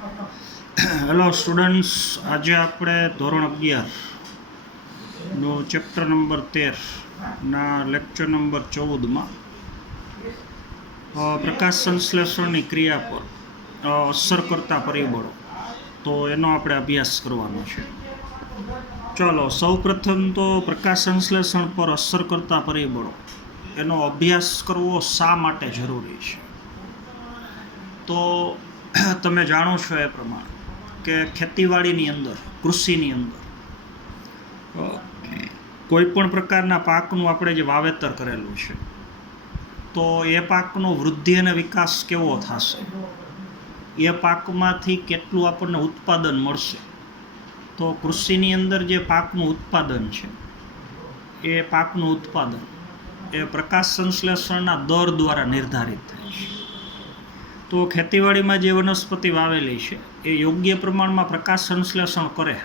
Hello students, આજે આપણે ધોરણ 11 નો ચેપ્ટર નંબર 13 ના લેક્ચર નંબર 14માં પ્રકાશ સંશ્લેષણની ક્રિયા પર અસર કરતા પરિબળો, તો એનો આપણે અભ્યાસ કરવાનો છે. ચાલો, સૌપ્રથમ તો પ્રકાશ સંશ્લેષણ પર અસર કરતા પરિબળો એનો અભ્યાસ કરવો શા માટે જરૂરી છે. તો તમે જાણો છો એ પ્રમાણે કે ખેતીવાડીની અંદર, કૃષિની અંદર કોઈ પણ પ્રકારના પાકનું આપણે જે વાવેતર કરેલું છે, તો એ પાકનો વૃદ્ધિ અને વિકાસ કેવો થશે, એ પાકમાંથી કેટલું આપણને ઉત્પાદન મળશે. તો કૃષિની અંદર જે પાકનું ઉત્પાદન છે, એ પાકનું ઉત્પાદન એ પ્રકાશ સંશ્લેષણના દર દ્વારા નિર્ધારિત થાય છે. તો ખેતીવાડીમાં જે વનસ્પતિ વાવેલી છે એ યોગ્ય પ્રમાણમાં પ્રકાશ સંશ્લેષણ કરે,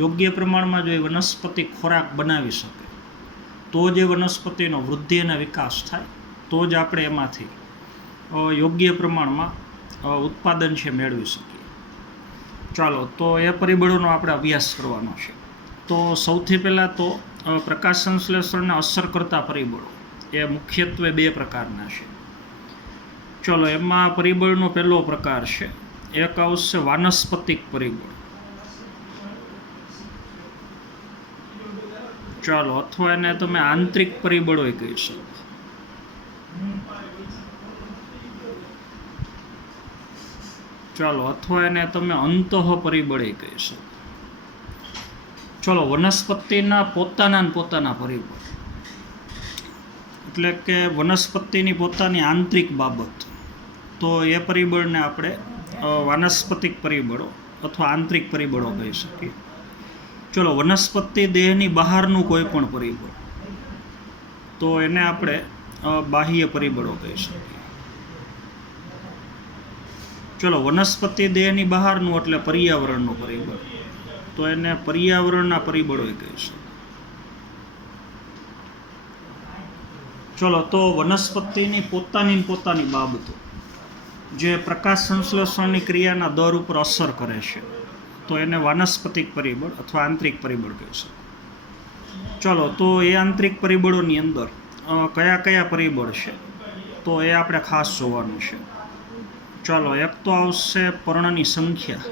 યોગ્ય પ્રમાણમાં જો એ વનસ્પતિ ખોરાક બનાવી શકે, તો જે વનસ્પતિનો વૃદ્ધિ અને વિકાસ થાય, તો જ આપણે એમાંથી યોગ્ય પ્રમાણમાં ઉત્પાદન છે મેળવી શકીએ. ચાલો, તો એ પરિબળોનો આપણે અભ્યાસ કરવાનો છે. તો સૌથી પહેલાં તો પ્રકાશ સંશ્લેષણને અસર કરતા પરિબળો એ મુખ્યત્વે બે પ્રકારના છે. ચલો, એમાં પરિબળનો પહેલો પ્રકાર છે, એક આવશે વાનસ્પતિક પરિબળ. ચાલો, અથવા એને તમે આંતરિક પરિબળો કહી શકો. ચાલો, અથવા એને તમે અંતઃ પરિબળે કહી શકો. ચલો, વનસ્પતિના પોતાના પરિબળ, એટલે કે વનસ્પતિની પોતાની આંતરિક બાબત, તો એ પરિબળને આપણે વાનસ્પતિક પરિબળો અથવા આંતરિક પરિબળો કહી શકીએ. ચલો, વનસ્પતિ દેહની બહારનું કોઈ પણ પરિબળ, તો એને આપણે બાહ્ય પરિબળો કહી શકીએ. ચલો, વનસ્પતિ દેહની બહારનું એટલે પર્યાવરણનું પરિબળ, તો એને પર્યાવરણના પરિબળો કહી શકીએ. ચલો, તો વનસ્પતિની પોતાની બાબતો જે પ્રકાશ સંશ્લેષણની ક્રિયાના દર ઉપર અસર કરે છે, તો એને વાનસ્પતિક પરિબળ અથવા આંતરિક પરિબળ કહી શકે. ચલો, તો એ આંતરિક પરિબળોની અંદર કયા પરિબળ છે, તો એ આપણે ખાસ જોવાનું છે. ચાલો, એક તો આવશે પર્ણની સંખ્યા.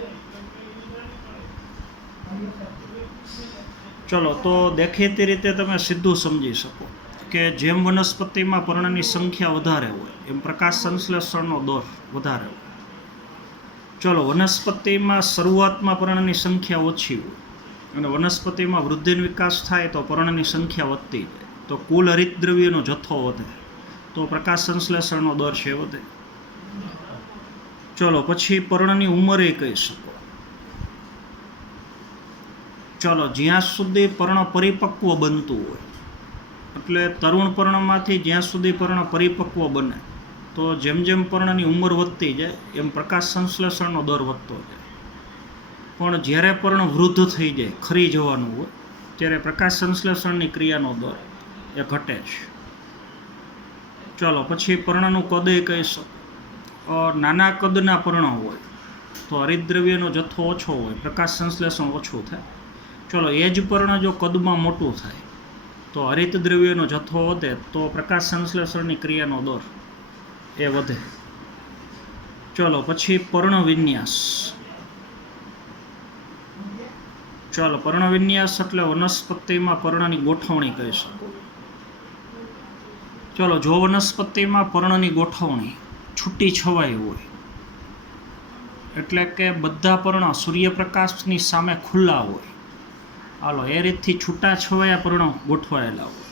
ચલો, તો દેખીતી રીતે તમે સીધું સમજી શકો કે જેમ વનસ્પતિમાં પર્ણની સંખ્યા વધારે હોય, એમ પ્રકાશ સંશ્લેષણનો દર વધારે હોય. ચલો, વનસ્પતિમાં શરૂઆતમાં પર્ણની સંખ્યા ઓછી હોય અને વનસ્પતિમાં વૃદ્ધિનો વિકાસ થાય તો પર્ણની સંખ્યા વધતી જાય, તો કુલ હરિતદ્રવ્યનો જથ્થો વધે, તો પ્રકાશ સંશ્લેષણનો દર છે વધે. ચલો, પછી પર્ણની ઉંમરે કહી શકો. ચલો, જ્યાં સુધી પર્ણ પરિપક્વ બનતું હોય, એટલે તરુણ પર્ણમાંથી જ્યાં સુધી પર્ણ પરિપક્વ બને, તો જેમ જેમ પર્ણની ઉંમર વધતી જાય એમ પ્રકાશ સંશ્લેષણનો દર વધતો જાય. પણ જ્યારે પર્ણ વૃદ્ધ થઈ જાય, ખરી જવાનું હોય, ત્યારે પ્રકાશ સંશ્લેષણની ક્રિયાનો દર એ ઘટે છે. ચલો, પછી પર્ણનું કદ એ કહી શકો. નાના કદના પર્ણ હોય તો હરિતદ્રવ્યનો જથ્થો ઓછો હોય, પ્રકાશ સંશ્લેષણ ઓછું થાય. ચલો, એ જ પર્ણ જો કદમાં મોટું થાય તો હરિતદ્રવ્યનો જથ્થો વધે, તો પ્રકાશ સંશ્લેષણની ક્રિયાનો દર એ વધે. ચલો, પછી પર્ણ વિન્યાસ. ચાલો, પર્ણ વિન્યાસ એટલે વનસ્પતિમાં પર્ણની ગોઠવણી કહી શકો. ચલો, જો વનસ્પતિમાં પર્ણની ગોઠવણી છૂટી છવાઈ હોય, એટલે કે બધા પર્ણ સૂર્યપ્રકાશની સામે ખુલ્લા હોય, હાલો એ રીતથી છૂટા છવાયા પર્ણો ગોઠવાયેલા હોય,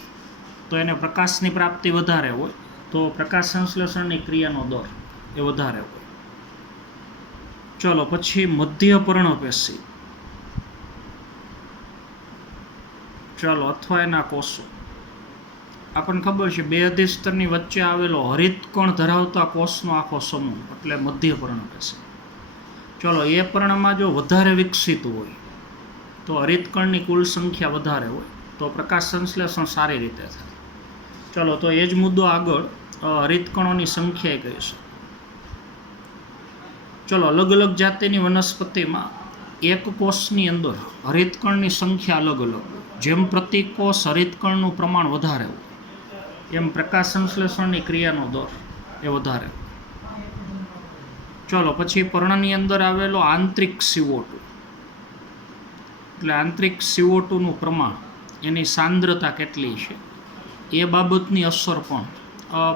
તો એને પ્રકાશની પ્રાપ્તિ વધારે હોય, તો પ્રકાશ સંશ્લેષણની ક્રિયાનો દર એ વધારે હોય. ચલો, પછી મધ્ય પર્ણપેશી. ચાલો, અથવા એના કોષો. આપણને ખબર છે, બે અધિસ્તરની વચ્ચે આવેલો હરિતકણ ધરાવતા કોષનો આખો સમૂહ એટલે મધ્ય પર્ણપેશી. ચલો, એ પર્ણમાં જો વધારે વિકસિત હોય, તો હરિતકણની કુલ સંખ્યા વધારે હોય, તો પ્રકાશ સંશ્લેષણ સારી રીતે થાય. ચલો, તો એ જ મુદ્દો આગળ હરિતકણોની સંખ્યા કહે છે. ચલો, અલગ અલગ જાતિની વનસ્પતિમાં એક કોષની અંદર હરિતકણની સંખ્યા અલગ અલગ. જેમ પ્રતિ કોષ હરિતકણનું પ્રમાણ વધારે હોય એમ પ્રકાશ સંશ્લેષણની ક્રિયાનો દર એ વધારે હોય. ચલો, પછી પર્ણની અંદર આવેલો આંતરિક CO2, એટલે આંતરિક CO2નું પ્રમાણ, એની સાંદ્રતા કેટલી છે એ બાબતની અસર પણ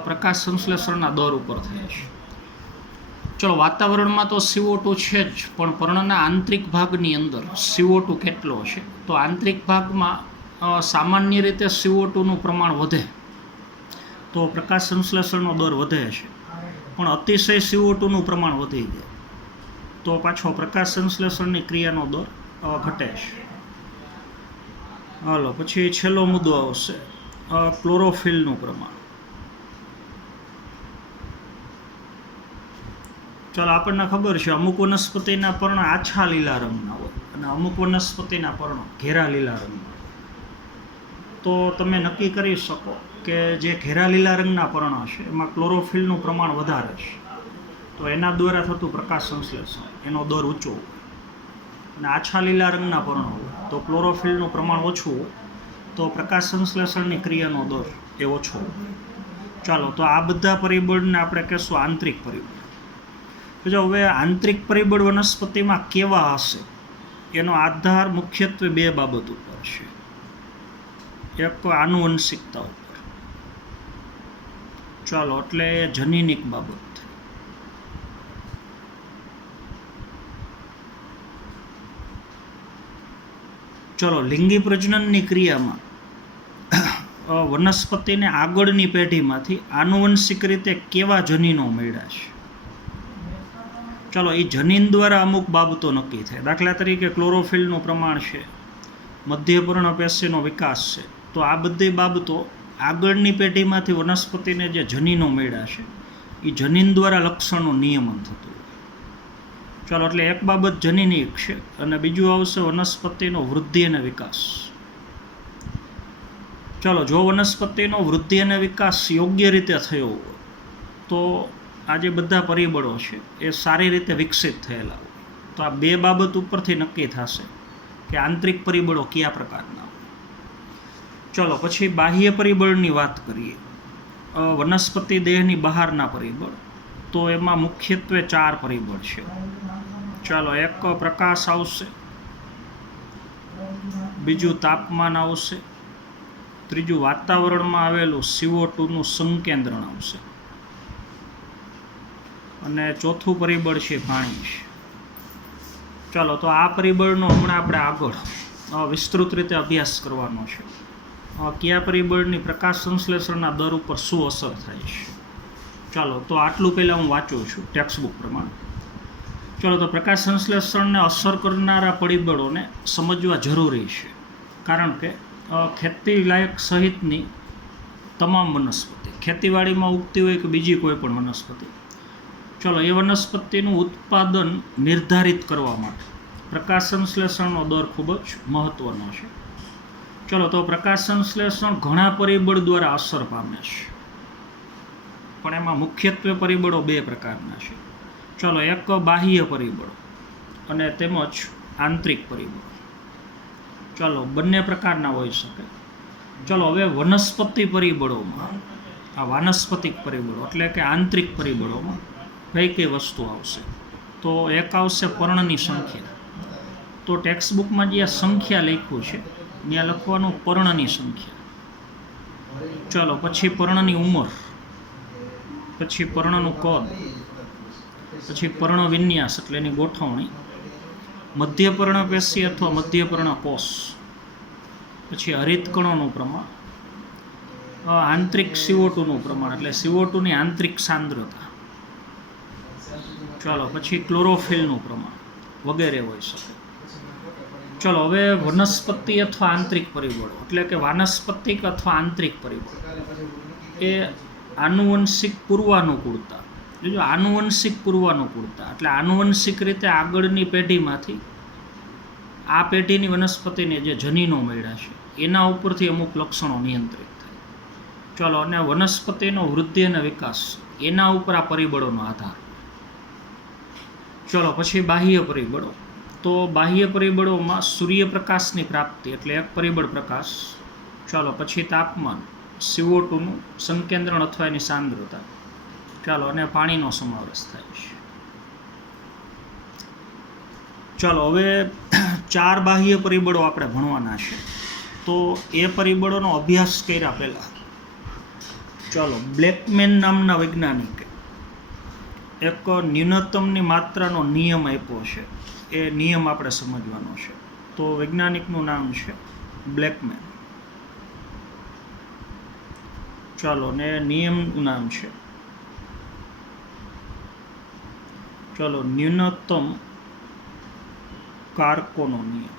પ્રકાશ સંશ્લેષણના દર ઉપર થાય છે. ચલો, વાતાવરણમાં તો CO2 છે જ, પણ પર્ણના આંતરિક ભાગની અંદર CO2 કેટલો છે? તો આંતરિક ભાગમાં સામાન્ય રીતે CO2નું પ્રમાણ વધે તો પ્રકાશ સંશ્લેષણનો દર વધે છે, પણ અતિશય CO2નું પ્રમાણ વધી જાય તો પાછો પ્રકાશ સંશ્લેષણની ક્રિયાનો દર ઘટે છે. હાલો, પછી છેલ્લો મુદ્દો આવશે ક્લોરોફિલનું પ્રમાણ. ચાલો, આપણને ખબર છે અમુક વનસ્પતિના પર્ણ આછા લીલા રંગના હોય અને અમુક વનસ્પતિના પર્ણો ઘેરા લીલા રંગના. તો તમે નક્કી કરી શકો કે જે ઘેરા લીલા રંગના પર્ણ છે એમાં ક્લોરોફિલનું પ્રમાણ વધારે છે, તો એના દ્વારા થતું પ્રકાશ સંશ્લેષણ એનો દર ઊંચો હોય. અને આછા લીલા રંગના પર્ણો હોય તો ક્લોરોફિલનું પ્રમાણ ઓછું હોય તો પ્રકાશ સંશ્લેષણની ક્રિયાનો દર એ ઓછો હોય. ચાલો, તો આ બધા પરિબળને આપણે કહેશું આંતરિક પરિબળ. જો હવે આંતરિક પરિબળ વનસ્પતિમાં કેવા હશે એનો આધાર મુખ્યત્વે બે બાબત ઉપર છે. એક આનુવંશિકતા ઉપર, ચાલો, એટલે જનીનિક બાબત. ચલો, લિંગી પ્રજનનની ક્રિયામાં વનસ્પતિને આગળની પેઢીમાંથી આનુવંશિક રીતે કેવા જનીનો મળ્યા છે. ચલો, એ જનીન દ્વારા અમુક બાબતો નક્કી થાય. દાખલા તરીકે ક્લોરોફિલનું પ્રમાણ છે, મધ્યપર્ણ પેશીનો વિકાસ છે, તો આ બધી બાબતો આગળની પેઢીમાંથી વનસ્પતિને જે જનીનો મળ્યા છે એ જનીન દ્વારા લક્ષણનું નિયમન થતું હોય. ચાલો, એટલે એક બાબત જનીનિક છે અને બીજું આવશે વનસ્પતિનો વૃદ્ધિ અને વિકાસ. ચાલો, જો વનસ્પતિનો વૃદ્ધિ અને વિકાસ યોગ્ય રીતે થયો હોય તો આ જે બધા પરિબળો છે એ સારી રીતે વિકસિત થયેલા હોય. તો આ બે બાબત ઉપરથી નક્કી થશે કે આંતરિક પરિબળો કયા પ્રકારના હોય. ચલો, પછી બાહ્ય પરિબળની વાત કરીએ. વનસ્પતિ દેહની બહારના પરિબળ, તો એમાં મુખ્યત્વે 4 પરિબળ છે. ચાલો, એક પ્રકાશ આવશે, બીજું તાપમાન આવશે, ત્રીજું વાતાવરણમાં આવેલું CO2નું સંકેન્દ્રણ આવશે, અને ચોથું પરિબળ છે પાણી છે. ચાલો, તો આ પરિબળનો હમણાં આપણે આગળ વિસ્તૃત રીતે અભ્યાસ કરવાનો છે. કયા પરિબળની પ્રકાશ સંશ્લેષણના દર ઉપર શું અસર થાય છે. ચાલો, તો આટલું પહેલાં હું વાંચું છું ટેક્સ્ટબુક પ્રમાણે. ચાલો, તો પ્રકાશ સંશ્લેષણને અસર કરનારા પરિબળોને સમજવા જરૂરી છે, કારણ કે ખેતી લાયક સહિતની તમામ વનસ્પતિ, ખેતીવાડીમાં ઉગતી હોય કે બીજી કોઈ પણ વનસ્પતિ, ચલો, એ વનસ્પતિનું ઉત્પાદન નિર્ધારિત કરવા માટે પ્રકાશ સંશ્લેષણનો દર ખૂબ જ મહત્ત્વનો છે. ચલો, તો પ્રકાશ સંશ્લેષણ ઘણા પરિબળ દ્વારા અસર પામે છે, પણ એમાં મુખ્યત્વે પરિબળો 2 પ્રકારના છે. ચલો, એક બાહ્ય પરિબળો અને તેમજ આંતરિક પરિબળો. ચલો, બંને પ્રકારના હોઈ શકે. ચલો, હવે વનસ્પતિ પરિબળોમાં, આ વાનસ્પતિક પરિબળો એટલે કે આંતરિક પરિબળોમાં કઈ વસ્તુ આવશે? તો એક આવશે પર્ણની સંખ્યા. તો ટેક્સ્ટબુકમાં જે સંખ્યા લખ્યું છે ત્યાં લખવાનું પર્ણની સંખ્યા. ચલો, પછી પર્ણની ઉંમર, પછી પર્ણનું કદ, પછી પર્ણ વિન્યાસ એટલે એની ગોઠવણી, મધ્યપર્ણ પેશી અથવા મધ્યપર્ણ કોષ, પછી હરિતકણોનું પ્રમાણ, આંતરિક CO2નું પ્રમાણ એટલે CO2ની આંતરિક સાંદ્રતા, ચાલો, પછી ક્લોરોફિલનું પ્રમાણ વગેરે હોઈ શકે. ચલો, હવે વનસ્પતિ અથવા આંતરિક પરિબળો એટલે કે વાનસ્પતિક અથવા આંતરિક પરિબળો એ આનુવંશિક પૂર્વાનુકૂળતા. જો આનુવંશિક પૂર્વાનુકૂળતા એટલે આનુવંશિક રીતે આગળની પેઢીમાંથી આ પેઢીની વનસ્પતિને જે જનીનો મળ્યા છે એના ઉપરથી અમુક લક્ષણો નિયંત્રિત થાય. ચલો, અને વનસ્પતિનો વૃદ્ધિ અને વિકાસ એના ઉપર આ પરિબળોનો આધાર. ચલો પછી બાહ્ય પરિબળો. તો બાહ્ય પરિબળોમાં સૂર્યપ્રકાશની પ્રાપ્તિ એટલે એક પરિબળ પ્રકાશ. ચાલો પછી તાપમાન, CO2નું સંકેન્દ્રણ અથવા એની સાંદ્રતા. ચાલો અને પાણીનો સમાવેશ થાય છે. ચાલો હવે 4 બાહ્ય પરિબળો આપણે ભણવાના છે. તો એ પરિબળોનો અભ્યાસ કર્યા પહેલાં ચાલો બ્લેકમેન નામના વૈજ્ઞાનિકે એક ન્યૂનતમની માત્રાનો નિયમ આપ્યો છે. એ નિયમ આપણે સમજવાનો છે. તો વૈજ્ઞાનિકનું નામ છે બ્લેકમેન. ચાલો ને નિયમનું નામ છે ચાલો ન્યૂનતમ કારકોનો નિયમ.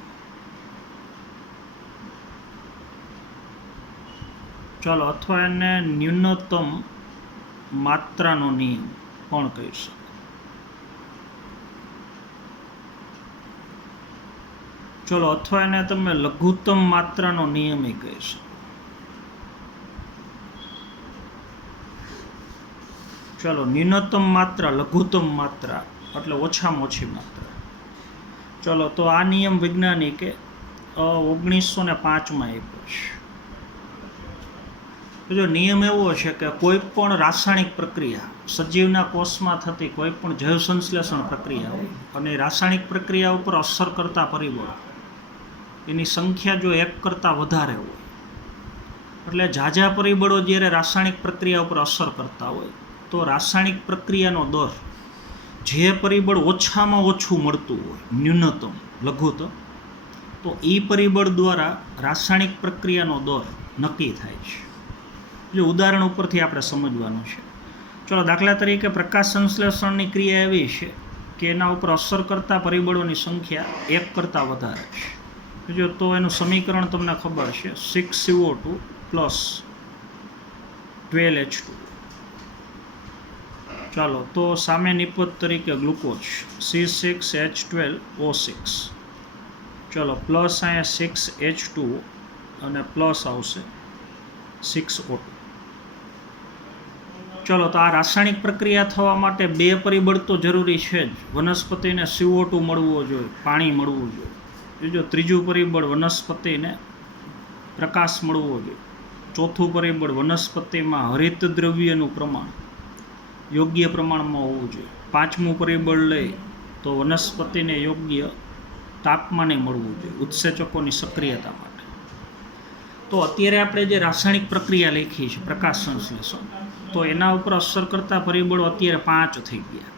ચાલો અથવા એને ન્યૂનતમ માત્રાનો નિયમ પણ કહી શકો. ચલો અથવા એને તમે લઘુત્તમ માત્રાનો નિયમ કહી શકો. ચલો ન્યૂનતમ માત્રા, લઘુત્તમ માત્રા એટલે ઓછામાં ઓછી માત્રા. ચલો તો આ નિયમ વૈજ્ઞાનિકે 1905માં આપ્યો છે. જો નિયમ એવો છે કે કોઈ પણ રાસાયણિક પ્રક્રિયા, સજીવના કોષમાં થતી કોઈ પણ જૈવ સંશ્લેષણ પ્રક્રિયા હોય અને રાસાયણિક પ્રક્રિયા ઉપર અસર કરતા પરિબળો એની સંખ્યા જો 1 કરતાં વધારે હોય, એટલે ઝાઝા પરિબળો જ્યારે રાસાયણિક પ્રક્રિયા ઉપર અસર કરતા હોય તો રાસાયણિક પ્રક્રિયાનો દર જે પરિબળ ઓછામાં ઓછું મળતું હોય, ન્યૂનતમ, લઘુત્તમ, તો એ પરિબળ દ્વારા રાસાયણિક પ્રક્રિયાનો દર નક્કી થાય છે. જો ઉદાહરણ ઉપરથી આપણે સમજવાનું છે. ચલો દાખલા તરીકે પ્રકાશ સંશ્લેષણની ક્રિયા એવી છે કે એના ઉપર અસર કરતા પરિબળોની સંખ્યા 1 કરતાં વધારે છે. જો તો એનું સમીકરણ તમને ખબર છે 6CO2 + 12H2. ચાલો તો સામે નિપજ તરીકે ગ્લુકોઝ C6H12O6. ચલો પ્લસ અહીંયા 6H2O અને પ્લસ આવશે 6O2. ચલો તો આ રાસાયણિક પ્રક્રિયા થવા માટે 2 પરિબળ તો જરૂરી છે જ. વનસ્પતિને CO2 મળવો જોઈએ, પાણી મળવું જોઈએ. જો ત્રીજું પરિબળ વનસ્પતિને પ્રકાશ મળવો જોઈએ. ચોથું પરિબળ વનસ્પતિમાં હરિત દ્રવ્યનું પ્રમાણ યોગ્ય પ્રમાણમાં હોવું જોઈએ. પાંચમું પરિબળ લઈ તો વનસ્પતિને યોગ્ય તાપમાને મળવું જોઈએ ઉત્સેચકોની સક્રિયતા માટે. તો અત્યારે આપણે જે રાસાયણિક પ્રક્રિયા લખી છે પ્રકાશ સંશ્લેષણ, તો એના ઉપર અસર કરતા પરિબળો અત્યારે 5 થઈ ગયા.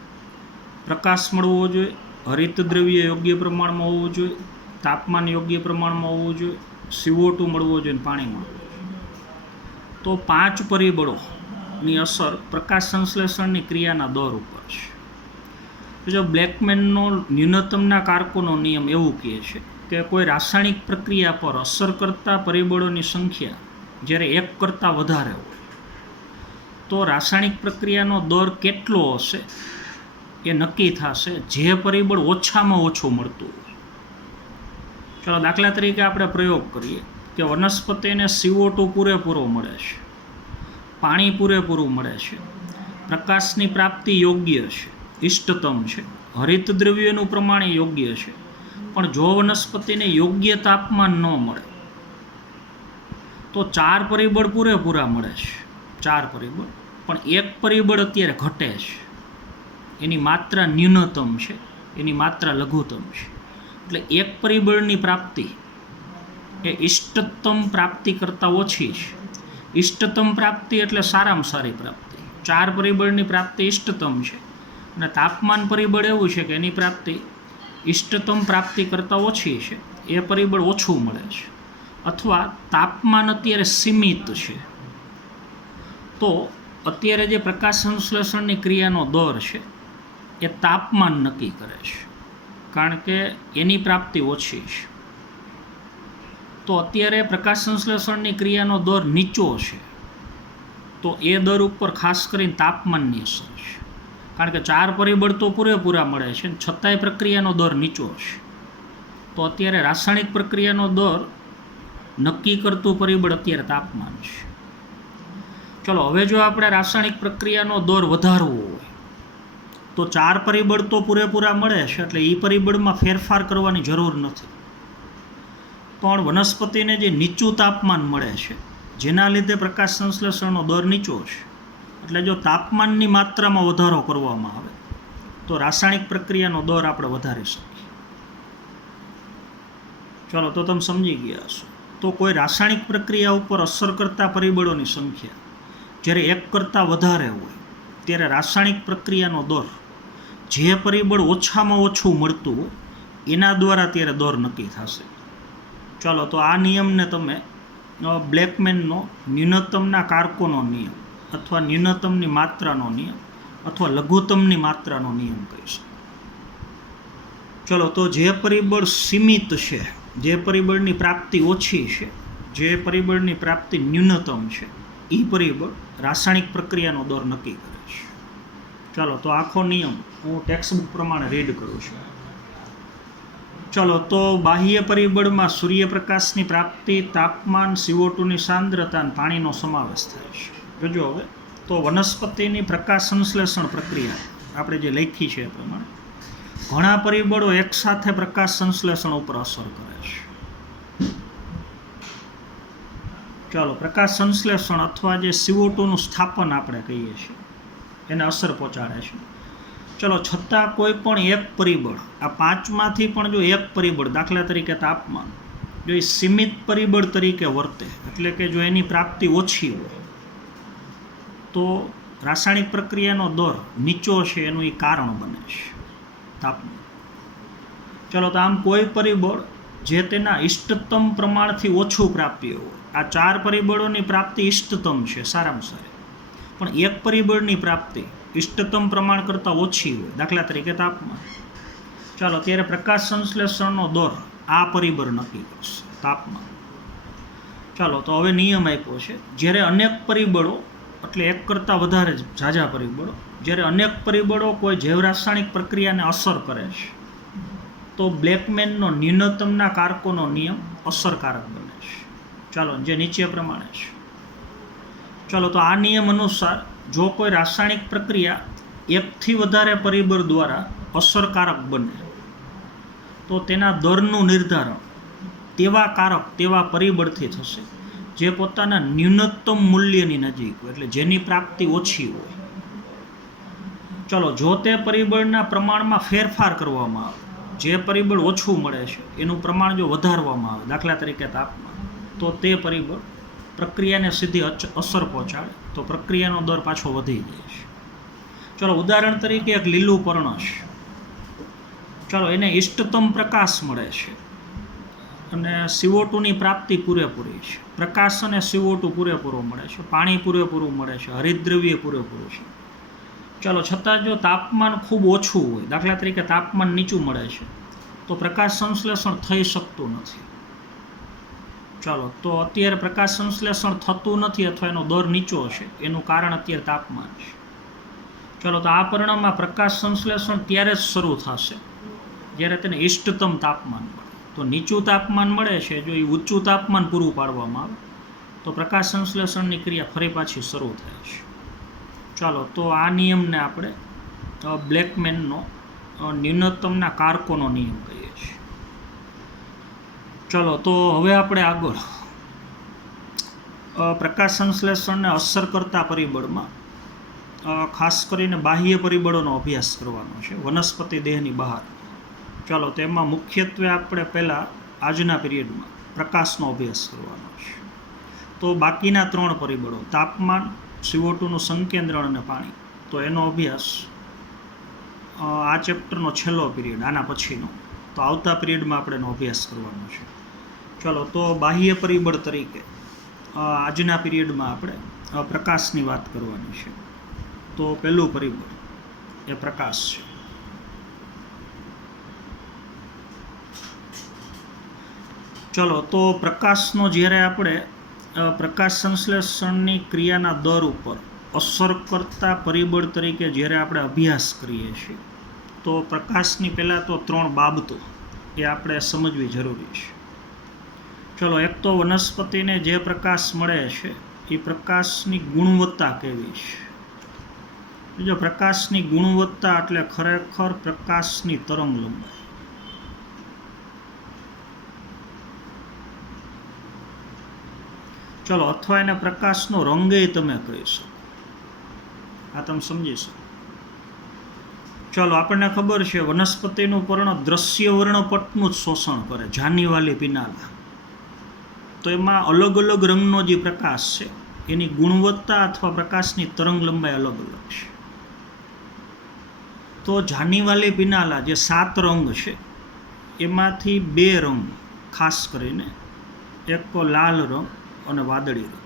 પ્રકાશ મળવો જોઈએ, હરિત દ્રવ્ય યોગ્ય પ્રમાણમાં હોવું જોઈએ, તાપમાન યોગ્ય પ્રમાણમાં હોવું જોઈએ, CO2 મળવો જોઈએ અને પાણી મળવું જોઈએ. તો 5 પરિબળોની અસર પ્રકાશ સંશ્લેષણની ક્રિયાના દર ઉપર છે. જો બ્લેકમેનનો ન્યૂનતમના કારકોનો નિયમ એવું કહે છે કે કોઈ રાસાયણિક પ્રક્રિયા પર અસર કરતા પરિબળોની સંખ્યા જ્યારે 1 કરતાં વધારે હોય તો રાસાયણિક પ્રક્રિયાનો દર કેટલો હશે એ નક્કી થશે જે પરિબળ ઓછામાં ઓછું મળતું હોય. ચાલો દાખલા તરીકે આપણે પ્રયોગ કરીએ કે વનસ્પતિને CO2 પૂરેપૂરો મળે છે, પાણી પૂરેપૂરું મળે છે, પ્રકાશની પ્રાપ્તિ યોગ્ય છે, ઇષ્ટતમ છે, હરિત દ્રવ્યનું પ્રમાણ યોગ્ય છે, પણ જો વનસ્પતિને યોગ્ય તાપમાન ન મળે તો 4 પરિબળ પૂરેપૂરા મળે છે, 4 પરિબળ, પણ 1 પરિબળ અત્યારે ઘટે છે. એની માત્રા ન્યૂનતમ છે, એની માત્રા લઘુત્તમ છે. એટલે 1 પરિબળની પ્રાપ્તિ એ ઇષ્ટતમ પ્રાપ્તિ કરતાં ઓછી છે. ઇષ્ટતમ પ્રાપ્તિ એટલે સારામાં સારી પ્રાપ્તિ. 4 પરિબળની પ્રાપ્તિ ઇષ્ટતમ છે અને તાપમાન પરિબળ એવું છે કે એની પ્રાપ્તિ ઇષ્ટતમ પ્રાપ્તિ કરતાં ઓછી છે. એ પરિબળ ઓછું મળે છે અથવા તાપમાન અત્યારે સીમિત છે. તો અત્યારે જે પ્રકાશ સંશ્લેષણની ક્રિયાનો દર છે એ તાપમાન નક્કી કરે છે કારણ કે એની પ્રાપ્તિ ઓછી છે. તો અત્યારે પ્રકાશ સંશ્લેષણની ક્રિયાનો દર નીચો છે તો એ દર ઉપર ખાસ કરીને તાપમાનની અસર છે કારણ કે 4 પરિબળ તો પૂરેપૂરા મળે છે છતાંય પ્રક્રિયાનો દર નીચો છે. તો અત્યારે રાસાયણિક પ્રક્રિયાનો દર નક્કી કરતું પરિબળ અત્યારે તાપમાન છે. ચલો હવે જો આપણે રાસાયણિક પ્રક્રિયાનો દર વધારવો હોય તો 4 પરિબળ તો પૂરેપૂરા મળે છે, એટલે એ પરિબળમાં ફેરફાર કરવાની જરૂર નથી. પણ વનસ્પતિને જે નીચું તાપમાન મળે છે, જેના લીધે પ્રકાશ સંશ્લેષણનો દર નીચો છે, એટલે જો તાપમાનની માત્રામાં વધારો કરવામાં આવે તો રાસાયણિક પ્રક્રિયાનો દર આપણે વધારી શકીએ. ચાલો, તો તમે સમજી ગયા હશો. તો કોઈ રાસાયણિક પ્રક્રિયા ઉપર અસર કરતા પરિબળોની સંખ્યા જ્યારે 1 કરતાં વધારે હોય ત્યારે રાસાયણિક પ્રક્રિયાનો દર જે પરિબળ ઓછામાં ઓછું મળતું હોય એના દ્વારા ત્યારે દર નક્કી થશે. ચાલો, તો આ નિયમને તમે બ્લેકમેનનો ન્યૂનતમના કારકોનો નિયમ અથવા ન્યૂનતમની માત્રાનો નિયમ અથવા લઘુત્તમની માત્રાનો નિયમ કહી શકો. ચલો, તો જે પરિબળ સીમિત છે, જે પરિબળની પ્રાપ્તિ ઓછી છે, જે પરિબળની પ્રાપ્તિ ન્યૂનતમ છે, એ પરિબળ રાસાયણિક પ્રક્રિયાનો દર નક્કી કરે છે. ચાલો, તો આખો નિયમ હું ટેક્સ્ટબુક પ્રમાણે રીડ કરું છું. ચલો, તો બાહ્ય પરિબળમાં સૂર્યપ્રકાશની પ્રાપ્તિ, તાપમાન, CO2ની સાંદ્રતા અને પાણીનો સમાવેશ થાય છે. જોજો હવે, તો વનસ્પતિની પ્રકાશ સંશ્લેષણ પ્રક્રિયા આપણે જે લખી છે એ પ્રમાણે ઘણા પરિબળો એકસાથે પ્રકાશ સંશ્લેષણ ઉપર અસર કરે છે. ચાલો, પ્રકાશ સંશ્લેષણ અથવા જે CO2નું સ્થાપન આપણે કહીએ છીએ એને અસર પહોંચાડે છે. ચલો, છતાં કોઈ પણ એક પરિબળ, આ 5માંથી પણ જો એક પરિબળ, દાખલા તરીકે તાપમાન, જો એ સીમિત પરિબળ તરીકે વર્તે, એટલે કે જો એની પ્રાપ્તિ ઓછી હોય તો રાસાયણિક પ્રક્રિયાનો દર નીચો છે એનું એ કારણ બને છે તાપમાન. ચલો, તો આમ કોઈ પરિબળ જે તેના ઇષ્ટતમ પ્રમાણથી ઓછું પ્રાપ્ય હોય, આ 4 પરિબળોની પ્રાપ્તિ ઇષ્ટતમ છે સારામાં સારી, પણ એક પરિબળની પ્રાપ્તિ ઇષ્ટતમ પ્રમાણ કરતાં ઓછી હોય, દાખલા તરીકે તાપમાન. ચાલો, ત્યારે પ્રકાશ સંશ્લેષણનો દર આ પરિબળ નક્કી કરશે, તાપમાન. ચાલો, તો હવે નિયમ આપ્યો છે, જ્યારે અનેક પરિબળો, એટલે 1 કરતાં વધારે ઝાઝા પરિબળો, જ્યારે અનેક પરિબળો કોઈ જૈવ રાસાયણિક પ્રક્રિયાને અસર કરે છે તો બ્લેકમેનનો ન્યૂનતમના કારકોનો નિયમ અસરકારક બને છે. ચાલો, જે નીચે પ્રમાણે છે. ચાલો, તો આ નિયમ અનુસાર જો કોઈ રાસાયણિક પ્રક્રિયા 1થી વધારે પરિબળ દ્વારા અસરકારક બને તો તેના દરનું નિર્ધારણ તેવા પરિબળથી થશે જે પોતાના ન્યૂનતમ મૂલ્યની નજીક હોય, એટલે જેની પ્રાપ્તિ ઓછી હોય. ચલો, જો તે પરિબળના પ્રમાણમાં ફેરફાર કરવામાં આવે, જે પરિબળ ઓછું મળે છે એનું પ્રમાણ જો વધારવામાં આવે, દાખલા તરીકે તાપમાન, તો તે પરિબળ પ્રક્રિયાને સીધી અસર પહોંચાડે તો પ્રક્રિયાનો દર પાછો વધી જાય છે. ચલો, ઉદાહરણ તરીકે એક લીલું પર્ણ છે. ચલો, એને ઇષ્ટતમ પ્રકાશ મળે છે અને CO2ની પ્રાપ્તિ પૂરેપૂરી છે, પ્રકાશ અને CO2 પૂરેપૂરો મળે છે, પાણી પૂરેપૂરું મળે છે, હરિતદ્રવ્ય પૂરેપૂરું છે. ચાલો, છતાં જો તાપમાન ખૂબ ઓછું હોય, દાખલા તરીકે તાપમાન નીચું મળે છે, તો પ્રકાશ સંશ્લેષણ થઈ શકતું નથી. ચાલો, તો અત્યારે પ્રકાશ સંશ્લેષણ થતું નથી અથવા એનો દર નીચો છે, એનું કારણ અત્યારે તાપમાન છે. ચાલો, તો આ પરિણામમાં પ્રકાશ સંશ્લેષણ ત્યારે જ શરૂ થશે જ્યારે તેને ઇષ્ટતમ તાપમાન મળે. તો નીચું તાપમાન મળે છે, જો એ ઊંચું તાપમાન પૂરું પાડવામાં આવે તો પ્રકાશ સંશ્લેષણની ક્રિયા ફરી પાછી શરૂ થાય છે. ચાલો, તો આ નિયમને આપણે બ્લેકમેનનો ન્યૂનતમના કારકોનો નિયમ કહીએ છીએ. ચલો, તો હવે આપણે આગળ પ્રકાશ સંશ્લેષણને અસર કરતા પરિબળમાં ખાસ કરીને બાહ્ય પરિબળોનો અભ્યાસ કરવાનો છે, વનસ્પતિ દેહની બહાર. ચાલો, તેમાં મુખ્યત્વે આપણે પહેલાં આજના પીરિયડમાં પ્રકાશનો અભ્યાસ કરવાનો છે. તો બાકીના 3 પરિબળો, તાપમાન, CO2નું સંકેન્દ્રણ અને પાણી, તો એનો અભ્યાસ આ ચેપ્ટરનો છેલ્લો પીરિયડ, આના પછીનો, તો આવતા પીરિયડમાં આપણે એનો અભ્યાસ કરવાનો છે. ચલો, તો બાહ્ય પરિબળ તરીકે આજના પીરિયડમાં આપણે પ્રકાશની વાત કરવાની છે. તો પહેલું પરિબળ એ પ્રકાશ છે. ચલો, તો પ્રકાશનો જ્યારે આપણે પ્રકાશ સંશ્લેષણની ક્રિયાના દર ઉપર અસર કરતા પરિબળ તરીકે જ્યારે આપણે અભ્યાસ કરીએ છીએ તો પ્રકાશની પહેલાં તો 3 બાબતો એ આપણે સમજવી જરૂરી છે. ચલો, એક તો વનસ્પતિને જે પ્રકાશ મળે છે એ પ્રકાશની ગુણવત્તા કેવી છે. જો પ્રકાશની ગુણવત્તા એટલે ખરેખર પ્રકાશની તરંગ લંબાઈ. ચલો, અથવા એને પ્રકાશનો રંગે તમે કહી શકો. આ તમે સમજી શકો. ચલો, આપણને ખબર છે વનસ્પતિનું પર્ણ દ્રશ્ય વર્ણપટનું જ શોષણ કરે, જાનીવાલી પિનાલા. તો એમાં અલગ અલગ રંગનો જે પ્રકાશ છે એની ગુણવત્તા અથવા પ્રકાશની તરંગ લંબાઈ અલગ અલગ છે. તો જાનીવાલી પિનાલા જે 7 રંગ છે એમાંથી 2 રંગ ખાસ કરીને, એક તો લાલ રંગ અને વાદળી રંગ,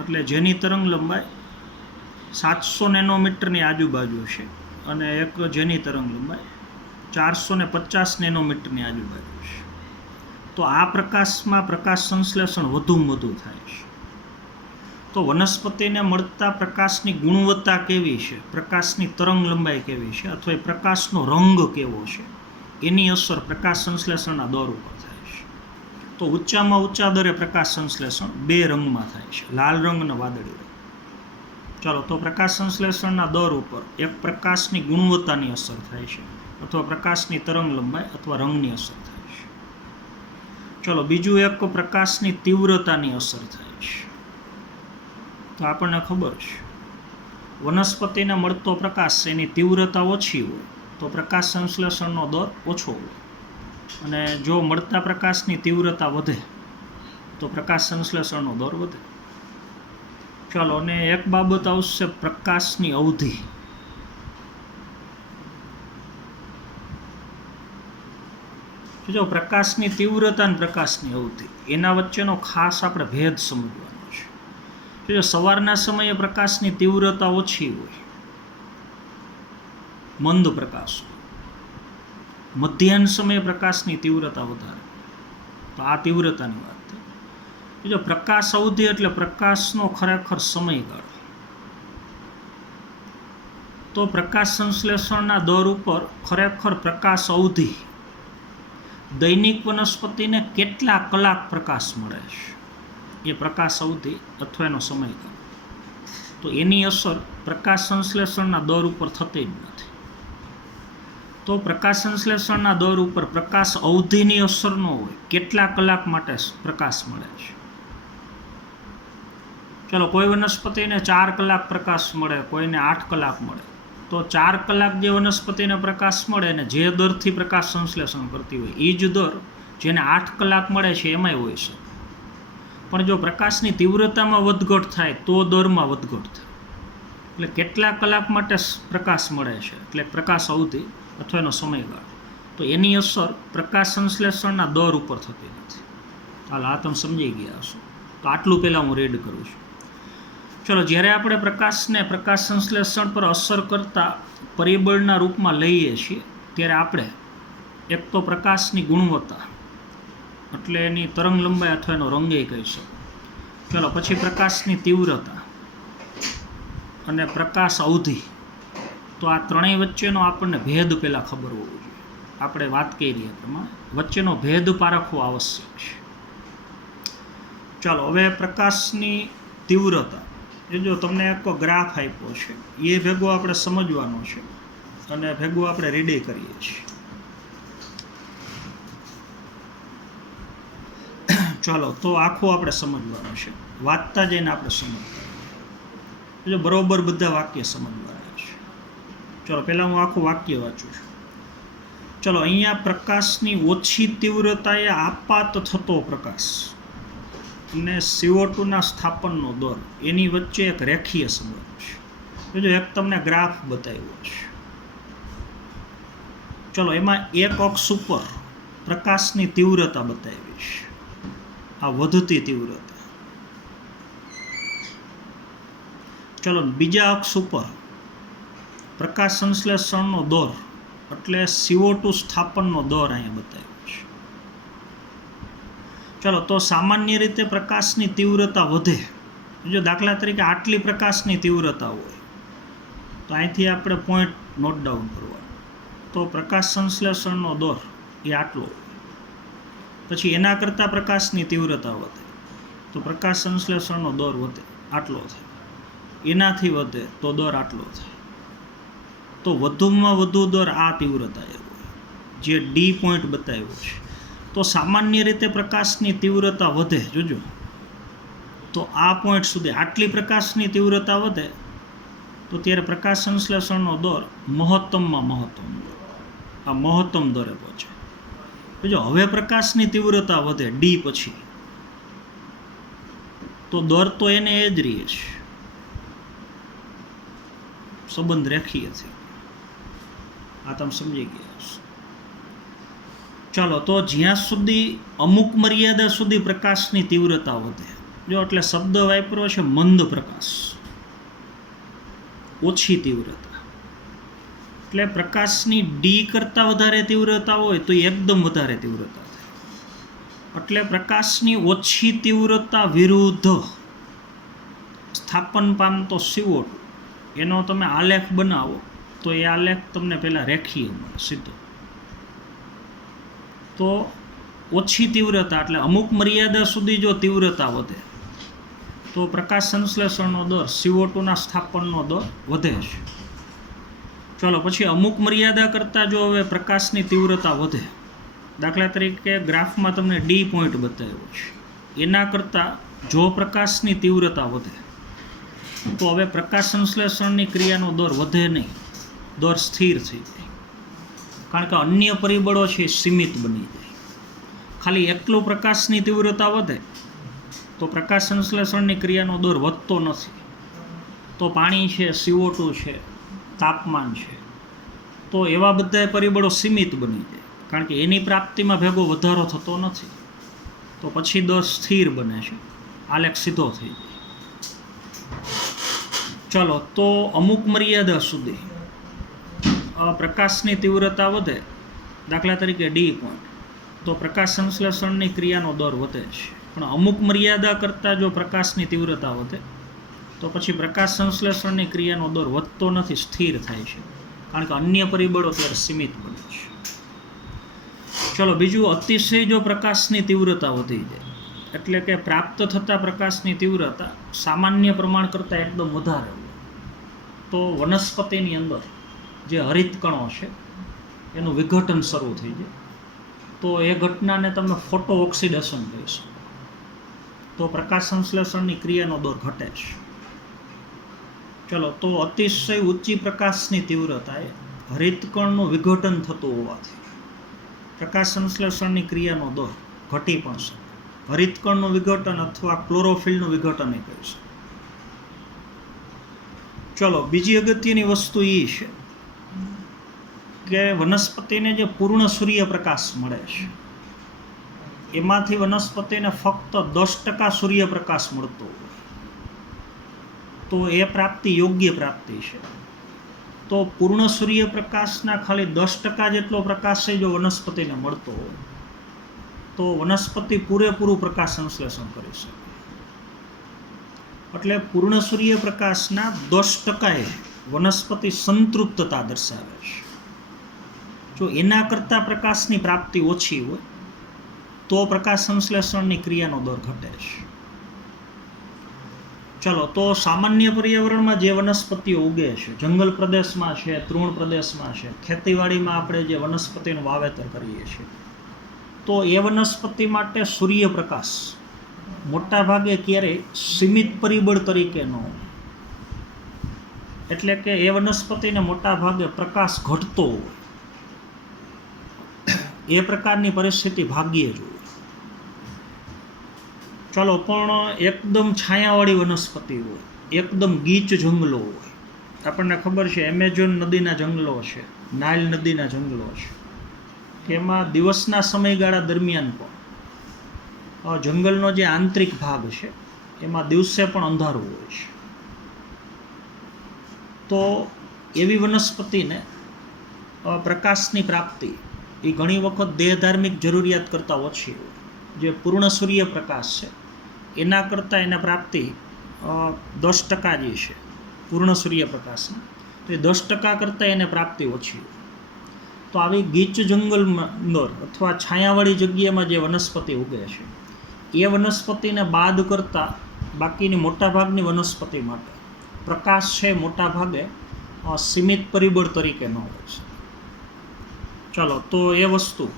એટલે જેની તરંગ લંબાઈ 700 નેનોમીટરની આજુબાજુ છે, અને એક જેની તરંગ લંબાઈ 450 નેનોમીટરની આજુબાજુ છે. તો આ પ્રકાશમાં પ્રકાશ સંશ્લેષણ વધુમાં વધુ થાય છે. તો વનસ્પતિને મળતા પ્રકાશની ગુણવત્તા કેવી છે, પ્રકાશની તરંગ લંબાઈ કેવી છે, અથવા એ પ્રકાશનો રંગ કેવો છે, એની અસર પ્રકાશ સંશ્લેષણના દર ઉપર થાય છે. તો ઊંચામાં ઊંચા દરે પ્રકાશ સંશ્લેષણ 2 રંગમાં થાય છે, લાલ રંગ અને વાદળી રંગ. ચાલો, તો પ્રકાશ સંશ્લેષણના દર ઉપર એક પ્રકાશની ગુણવત્તાની અસર થાય છે, અથવા પ્રકાશની તરંગ લંબાઈ અથવા રંગની અસર થાય છે. ચલો, બીજું એક પ્રકાશની તીવ્રતાની અસર થાય છે. તો આપણને ખબર છે વનસ્પતિને મળતો પ્રકાશ એની તીવ્રતા ઓછી હોય તો પ્રકાશ સંશ્લેષણનો દર ઓછો હોય, અને જો મળતા પ્રકાશની તીવ્રતા વધે તો પ્રકાશ સંશ્લેષણનો દર વધે. ચાલો, અને એક બાબત આવશે પ્રકાશની અવધિ. જો પ્રકાશની તીવ્રતા અને પ્રકાશની અવધિ એના વચ્ચેનો ખાસ આપણે ભેદ સમજવાનો છે. જો સવારના સમયે પ્રકાશની તીવ્રતા ઓછી હોય, મંદ પ્રકાશ, મધ્યાહન સમયે પ્રકાશની તીવ્રતા વધારે, તો આ તીવ્રતાની વાત થઈ. જો પ્રકાશ અવધિ એટલે પ્રકાશનો ખરેખર સમયગાળો. તો પ્રકાશ સંશ્લેષણના દર ઉપર ખરેખર પ્રકાશ અવધિ, દૈનિક વનસ્પતિને કેટલા કલાક પ્રકાશ મળે છે એ પ્રકાશ અવધિ અથવા એનો સમયગાળો. તો એની અસર પ્રકાશ સંશ્લેષણના દર ઉપર થતી જ નથી. તો પ્રકાશ સંશ્લેષણના દર ઉપર પ્રકાશ અવધિની અસર ન હોય, કેટલા કલાક માટે પ્રકાશ મળે છે. ચલો, કોઈ વનસ્પતિને 4 કલાક પ્રકાશ મળે, કોઈને 8 કલાક મળે. તો 4 કલાક જે વનસ્પતિને પ્રકાશ મળે ને જે દરથી પ્રકાશ સંશ્લેષણ કરતી હોય એ જ દર જેને 8 કલાક મળે છે એમાંય હોય છે. પણ જો પ્રકાશની તીવ્રતામાં વધઘટ થાય તો દરમાં વધઘટ થાય. એટલે કેટલા કલાક માટે પ્રકાશ મળે છે એટલે પ્રકાશ અવધિ અથવા એનો સમયગાળો, તો એની અસર પ્રકાશ સંશ્લેષણના દર ઉપર થતી નથી. હાલ, આ તમે સમજી ગયા હશો. તો આટલું પહેલાં હું રેડ કરું છું. ચલો, જ્યારે આપણે પ્રકાશને પ્રકાશ સંશ્લેષણ પર અસર કરતા પરિબળના રૂપમાં લઈએ છીએ ત્યારે આપણે એક તો પ્રકાશની ગુણવત્તા એટલે એની તરંગ લંબાઈ અથવા એનો રંગે કહી શકો. ચલો, પછી પ્રકાશની તીવ્રતા અને પ્રકાશ અવધિ. તો આ ત્રણેય વચ્ચેનો આપણને ભેદ પહેલાં ખબર હોવો જોઈએ. આપણે વાત કરી એ પ્રમાણે વચ્ચેનો ભેદ પારખવો આવશ્યક છે. ચાલો, હવે પ્રકાશની તીવ્રતા, એ જો તમને એક ગ્રાફ આપ્યો છે એ ભેગો આપણે સમજવાનો છે અને ભેગું આપણે રેડી કરીએ છીએ. ચાલો, તો આખું આપણે સમજવાનું છે, વાંચતા જઈને આપણે સમજતા. જો બરોબર બધા વાક્ય સમજવાના છે. ચલો, પહેલાં હું આખું વાક્ય વાંચું છું. ચલો, અહીંયા પ્રકાશની ઓછી તીવ્રતાએ આપાત થતો પ્રકાશ અને CO2ના સ્થાપનનો દર એની વચ્ચે એક રેખીય સંબંધ છે. જો એક તમને ગ્રાફ બતાવ્યો છે. ચલો, એમાં એક અક્ષ ઉપર પ્રકાશની તીવ્રતા બતાવી છે, આ વધતી તીવ્રતા. ચલો, બીજા અક્ષ ઉપર પ્રકાશ સંશ્લેષણનો દર એટલે CO2 સ્થાપનનો દર અહીંયા બતાવ્યો છે. ચલો, તો સામાન્ય રીતે પ્રકાશની તીવ્રતા વધે. જો દાખલા તરીકે આટલી પ્રકાશની તીવ્રતા હોય તો અહીંથી આપણે પોઈન્ટ નોટ ડાઉન કરવાનો. તો પ્રકાશ સંશ્લેષણનો દર એ આટલો હોય. પછી એના કરતાં પ્રકાશની તીવ્રતા વધે તો પ્રકાશ સંશ્લેષણનો દર વધે, આટલો થાય. એનાથી વધે તો દર આટલો થાય. તો વધુમાં વધુ દર આ તીવ્રતાએ હોય જે ડી પોઈન્ટ બતાવ્યો છે. તો સામાન્ય રીતે પ્રકાશની તીવ્રતા વધે, જોજો, તો આ પોઈન્ટ સુધી આટલી પ્રકાશની તીવ્રતા વધે તો ત્યારે પ્રકાશ સંશ્લેષણનો દર મહત્તમમાં મહત્તમ, આ મહત્તમ દરે પહોંચે. જો હવે પ્રકાશની તીવ્રતા વધે ડી પછી, તો દર તો એને એ જ રહે છે, સંબંધ રેખીય છે. આ તમે સમજી ગયા. ચાલો, તો જ્યાં સુધી અમુક મર્યાદા સુધી પ્રકાશની તીવ્રતા વધે, જો એટલે શબ્દ વાપર્યો છે મંદ પ્રકાશ, ઓછી તીવ્રતા, એટલે પ્રકાશની ડી કરતાં વધારે તીવ્રતા હોય તો એકદમ વધારે તીવ્રતા થાય. એટલે પ્રકાશની ઓછી તીવ્રતા વિરુદ્ધ સ્થાપન પામતો CO2 એનો તમે આલેખ બનાવો તો એ આલેખ તમને પહેલાં રેખીય મળે સીધો. તો ઓછી તીવ્રતા એટલે અમુક મર્યાદા સુધી જો તીવ્રતા વધે તો પ્રકાશ સંશ્લેષણનો દર CO2ના સ્થાપનનો દર વધે છે. ચાલો, પછી અમુક મર્યાદા કરતાં જો હવે પ્રકાશની તીવ્રતા વધે, દાખલા તરીકે ગ્રાફમાં તમને ડી પોઈન્ટ બતાવ્યો છે, એના કરતાં જો પ્રકાશની તીવ્રતા વધે તો હવે પ્રકાશ સંશ્લેષણની ક્રિયાનો દર વધે નહીં, દર સ્થિર થઈ જાય. કારણ કે અન્ય પરિબળો છે સીમિત બની જાય. ખાલી એટલું પ્રકાશની તીવ્રતા વધે તો પ્રકાશ સંશ્લેષણની ક્રિયાનો દર વધતો નથી. તો પાણી છે, CO2 છે, તાપમાન છે, તો એવા બધા પરિબળો સીમિત બની જાય, કારણ કે એની પ્રાપ્તિમાં ભેગો વધારો થતો નથી. તો પછી દર સ્થિર બને છે, આલેખ સીધો થઈ જાય. ચલો, તો અમુક મર્યાદા સુધી પ્રકાશની તીવ્રતા વધે, દાખલા તરીકે ડી પોઈન્ટ, તો પ્રકાશ સંશ્લેષણની ક્રિયાનો દર વધે છે. પણ અમુક મર્યાદા કરતાં જો પ્રકાશની તીવ્રતા વધે તો પછી પ્રકાશ સંશ્લેષણની ક્રિયાનો દર વધતો નથી, સ્થિર થાય છે, કારણ કે અન્ય પરિબળો ત્યારે સીમિત બને છે. ચલો, બીજું, અતિશય જો પ્રકાશની તીવ્રતા વધી જાય, એટલે કે પ્રાપ્ત થતા પ્રકાશની તીવ્રતા સામાન્ય પ્રમાણ કરતાં એકદમ વધારે હોય, તો વનસ્પતિની અંદર જે હરિતકણો છે એનું વિઘટન શરૂ થઈ જાય. તો એ ઘટનાને તમે ફોટો ઓક્સિડેશન કહી શકો. તો પ્રકાશ સંશ્લેષણની ક્રિયાનો દર ઘટે છે. ચલો, તો અતિશય ઊંચી પ્રકાશની તીવ્રતાએ હરિતકણનું વિઘટન થતું હોવાથી પ્રકાશ સંશ્લેષણની ક્રિયાનો દર ઘટી પણ શકે. હરિતકણનું વિઘટન અથવા ક્લોરોફિલનું વિઘટન એ કહી શકે. ચલો, બીજી અગત્યની વસ્તુ એ છે કે વનસ્પતિને જે પૂર્ણ સૂર્યપ્રકાશ મળે છે એમાંથી વનસ્પતિને ફક્ત 10% સૂર્યપ્રકાશ મળતો હોય તો એ પ્રાપ્તિ યોગ્ય પ્રાપ્તિ છે. તો પૂર્ણ સૂર્યપ્રકાશના ખાલી 10% જેટલો પ્રકાશ જો વનસ્પતિને મળતો હોય તો વનસ્પતિ પૂરેપૂરું પ્રકાશ સંશ્લેષણ કરી શકે. એટલે પૂર્ણ સૂર્યપ્રકાશના 10%એ વનસ્પતિ સંતૃપ્તતા દર્શાવે છે. જો એના કરતાં પ્રકાશની પ્રાપ્તિ ઓછી હોય તો પ્રકાશ સંશ્લેષણની ક્રિયાનો દર ઘટે છે. ચલો, તો સામાન્ય પર્યાવરણમાં જે વનસ્પતિઓ ઉગે છે, જંગલ પ્રદેશમાં છે, તૃણ પ્રદેશમાં છે, ખેતીવાડીમાં આપણે જે વનસ્પતિનું વાવેતર કરીએ છીએ, તો એ વનસ્પતિ માટે સૂર્યપ્રકાશ મોટા ભાગે ક્યારેય સીમિત પરિબળ તરીકે ન હોય. એટલે કે એ વનસ્પતિને મોટા ભાગે પ્રકાશ ઘટતો હોય, એ પ્રકારની પરિસ્થિતિ ભાગ્યે જ હોય. ચાલો, પણ એકદમ છાયાવાળી વનસ્પતિ હોય, એકદમ ગીચ જંગલો હોય, આપણને ખબર છે એમેઝોન નદીના જંગલો છે, નાઇલ નદીના જંગલો છે, કે એમાં દિવસના સમયગાળા દરમિયાન પણ જંગલનો જે આંતરિક ભાગ છે એમાં દિવસે પણ અંધારું હોય છે. તો એવી વનસ્પતિને પ્રકાશની પ્રાપ્તિ એ ઘણી વખત દેહધાર્મિક જરૂરિયાત કરતાં ઓછી હોય. જે પૂર્ણ સૂર્યપ્રકાશ છે એના કરતાં એના પ્રાપ્તિ 10% જે છે પૂર્ણ સૂર્યપ્રકાશની, તો એ 10% કરતાં એને પ્રાપ્તિ ઓછી હોય. તો આવી ગીચ જંગલમાં અંદર અથવા છાયાવાળી જગ્યામાં જે વનસ્પતિ ઉગે છે એ વનસ્પતિને બાદ કરતાં બાકીની મોટાભાગની વનસ્પતિ માટે પ્રકાશ છે મોટા ભાગે સીમિત પરિબળ તરીકે ન હોય છે. ચાલો તો એ વસ્તુ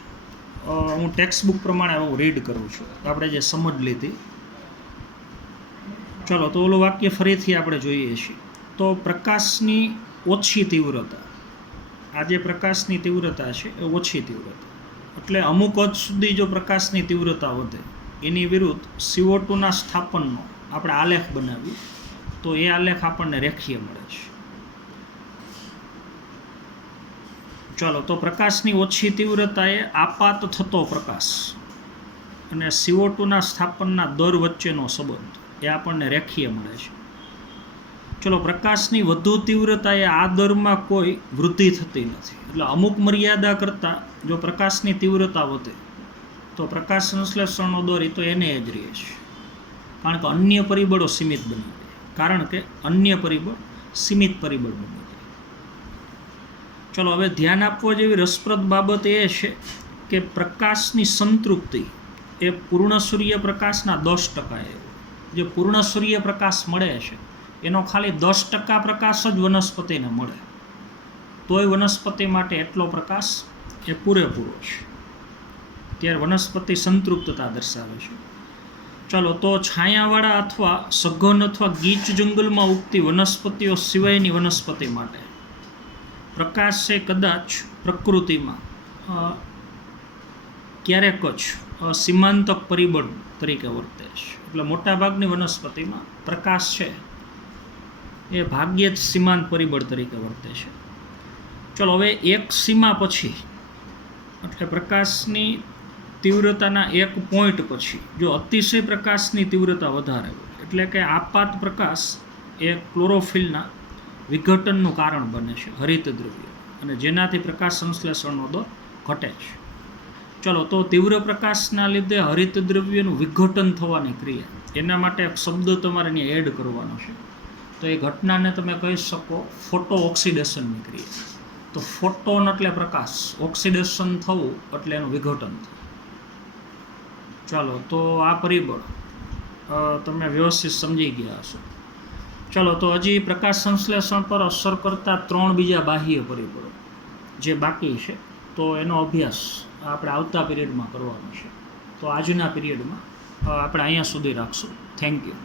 હું ટેક્સ્ટ બુક પ્રમાણે હું રીડ કરું છું, આપણે જે સમજ લીધી. ચાલો તો ઓલું વાક્ય ફરીથી આપણે જોઈએ છીએ. તો પ્રકાશની ઓછી તીવ્રતા, આ જે પ્રકાશની તીવ્રતા છે એ ઓછી તીવ્રતા, એટલે અમુક હદ સુધી જો પ્રકાશની તીવ્રતા વધે એની વિરુદ્ધ CO2ના સ્થાપનનો આપણે આલેખ બનાવીએ તો એ આલેખ આપણને રેખીય મળે છે. ચાલો તો પ્રકાશની ઓછી તીવ્રતાએ આપાત થતો પ્રકાશ અને CO2ના સ્થાપનના દર વચ્ચેનો સંબંધ એ આપણને રેખીય મળે છે. ચલો પ્રકાશની વધુ તીવ્રતાએ આ દરમાં કોઈ વૃદ્ધિ થતી નથી, એટલે અમુક મર્યાદા કરતાં જો પ્રકાશની તીવ્રતા વધે તો પ્રકાશ સંશ્લેષણનો દર તો એને જ રહે છે, કારણ કે અન્ય પરિબળો સીમિત બની જાય, કારણ કે અન્ય પરિબળ સીમિત પરિબળ બની જાય. ચલો હવે ધ્યાન આપવા જેવી રસપ્રદ બાબત એ છે કે પ્રકાશની સંતૃપ્તિ એ પૂર્ણ સૂર્યપ્રકાશના 10% જે પૂર્ણ સૂર્યપ્રકાશ મળે છે એનો ખાલી 10% પ્રકાશ જ વનસ્પતિને મળે, તોય વનસ્પતિ માટે એટલો પ્રકાશ એ પૂરેપૂરો છે, ત્યારે વનસ્પતિ સંતૃપ્તતા દર્શાવે છે. ચાલો તો છાયાવાળા અથવા સઘન અથવા ગીચ જંગલમાં ઉગતી વનસ્પતિઓ સિવાયની વનસ્પતિ માટે પ્રકાશ છે કદાચ પ્રકૃતિમાં ક્યારેક જ સીમાંતક પરિબળ તરીકે વર્તે છે, એટલે મોટાભાગની વનસ્પતિમાં પ્રકાશ છે એ ભાગ્યે જ સીમાંત પરિબળ તરીકે વર્તે છે. ચલો હવે એક સીમા પછી, એટલે પ્રકાશની તીવ્રતાના એક પોઈન્ટ પછી જો અતિશય પ્રકાશની તીવ્રતા વધારે હોય, એટલે કે આપાત પ્રકાશ એ ક્લોરોફિલના વિઘટનનું કારણ બને છે, હરિત દ્રવ્ય, અને જેનાથી પ્રકાશ સંશ્લેષણનો દર ઘટે છે. ચલો તો તીવ્ર પ્રકાશના લીધે હરિત દ્રવ્યનું વિઘટન થવાની ક્રિયા, એના માટે એક શબ્દ તમારે અહીંયા એડ કરવાનો છે. તો એ ઘટનાને તમે કહી શકો ફોટો ઓક્સિડેશનની ક્રિયા. તો ફોટોન એટલે પ્રકાશ, ઓક્સિડેશન થવું એટલે એનું વિઘટન થવું. ચાલો તો આ પરિબળ તમે વ્યવસ્થિત સમજી ગયા હશો. ચાલો તો હજી પ્રકાશ સંશ્લેષણ પર અસર કરતા 3 બીજા બાહ્ય પરિબળો જે બાકી છે, તો એનો અભ્યાસ આપણે આવતા પીરિયડમાં કરવાનો છે. તો આજના પીરિયડમાં આપણે અહીંયા સુધી રાખશું. Thank you.